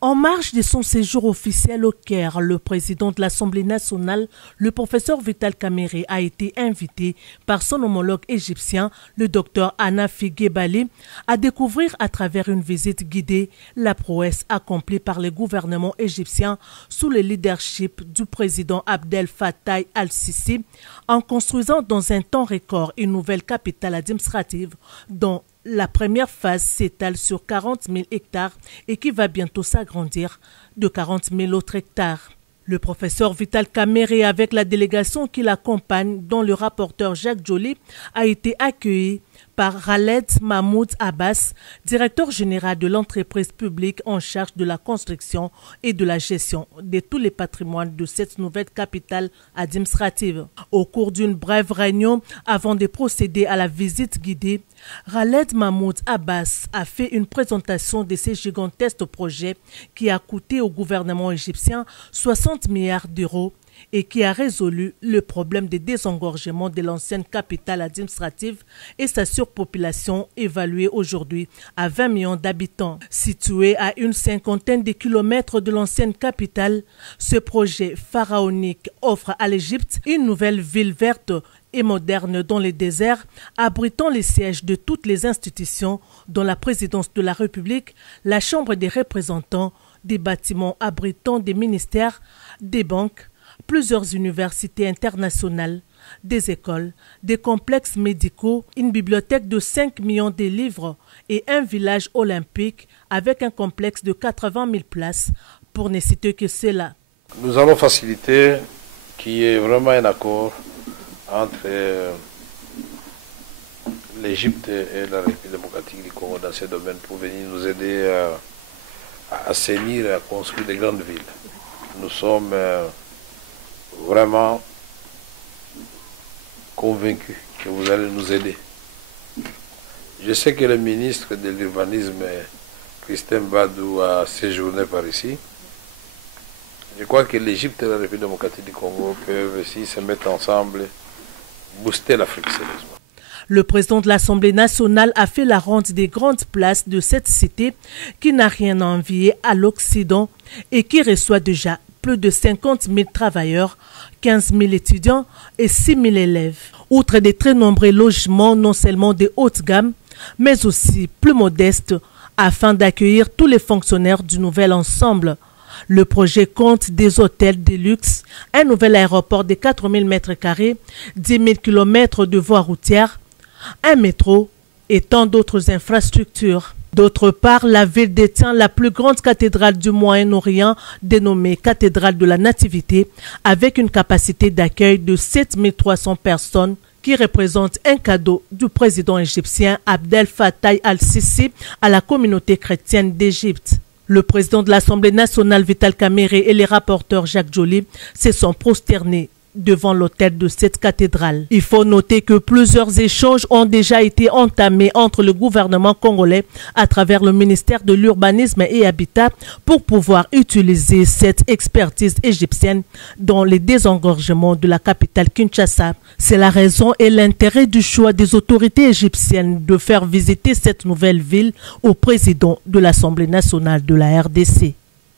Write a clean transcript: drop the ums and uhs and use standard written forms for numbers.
En marge de son séjour officiel au Caire, le président de l'Assemblée nationale, le professeur Vital Kamerhe, a été invité par son homologue égyptien, le docteur Hanafi Gebali, à découvrir à travers une visite guidée la prouesse accomplie par le gouvernement égyptien sous le leadership du président Abdel Fattah al-Sisi en construisant dans un temps record une nouvelle capitale administrative dont la première phase s'étale sur 40 000 hectares et qui va bientôt s'agrandir de 40 000 autres hectares. Le professeur Vital Kamerhe, avec la délégation qui l'accompagne, dont le rapporteur Jacques Joly, a été accueilli par Khaled Mahmoud Abbas, directeur général de l'entreprise publique en charge de la construction et de la gestion de tous les patrimoines de cette nouvelle capitale administrative. Au cours d'une brève réunion, avant de procéder à la visite guidée, Khaled Mahmoud Abbas a fait une présentation de ce gigantesque projet qui a coûté au gouvernement égyptien 60 milliards d'euros et qui a résolu le problème de désengorgement de l'ancienne capitale administrative et sa surpopulation évaluée aujourd'hui à 20 millions d'habitants. Situé à une cinquantaine de kilomètres de l'ancienne capitale, ce projet pharaonique offre à l'Égypte une nouvelle ville verte et moderne dans les déserts, abritant les sièges de toutes les institutions, dont la présidence de la République, la Chambre des représentants, des bâtiments abritant des ministères, des banques, plusieurs universités internationales, des écoles, des complexes médicaux, une bibliothèque de 5 millions de livres et un village olympique avec un complexe de 80 000 places, pour ne citer que cela. Nous allons faciliter qu'il y ait vraiment un accord entre l'Égypte et la République démocratique du Congo dans ce domaine pour venir nous aider à assainir et à construire des grandes villes. Nous sommes vraiment convaincus que vous allez nous aider. Je sais que le ministre de l'Urbanisme, Christin Badou, a séjourné par ici. Je crois que l'Égypte et la République démocratique du Congo peuvent aussi se mettre ensemble, booster l'Afrique sérieusement. Le président de l'Assemblée nationale a fait la ronde des grandes places de cette cité qui n'a rien à envier à l'Occident et qui reçoit déjà plus de 50 000 travailleurs, 15 000 étudiants et 6 000 élèves. Outre des très nombreux logements, non seulement de haute gamme, mais aussi plus modestes, afin d'accueillir tous les fonctionnaires du nouvel ensemble. Le projet compte des hôtels de luxe, un nouvel aéroport de 4 000 m², 10 000 km de voies routières, un métro et tant d'autres infrastructures. D'autre part, la ville détient la plus grande cathédrale du Moyen-Orient, dénommée Cathédrale de la Nativité, avec une capacité d'accueil de 7 300 personnes, qui représente un cadeau du président égyptien Abdel Fattah al-Sisi à la communauté chrétienne d'Égypte. Le président de l'Assemblée nationale Vital Kamerhe et les rapporteurs Jacques Joly se sont prosternés devant l'autel de cette cathédrale. Il faut noter que plusieurs échanges ont déjà été entamés entre le gouvernement congolais à travers le ministère de l'Urbanisme et Habitat pour pouvoir utiliser cette expertise égyptienne dans les désengorgements de la capitale Kinshasa. C'est la raison et l'intérêt du choix des autorités égyptiennes de faire visiter cette nouvelle ville au président de l'Assemblée nationale de la RDC.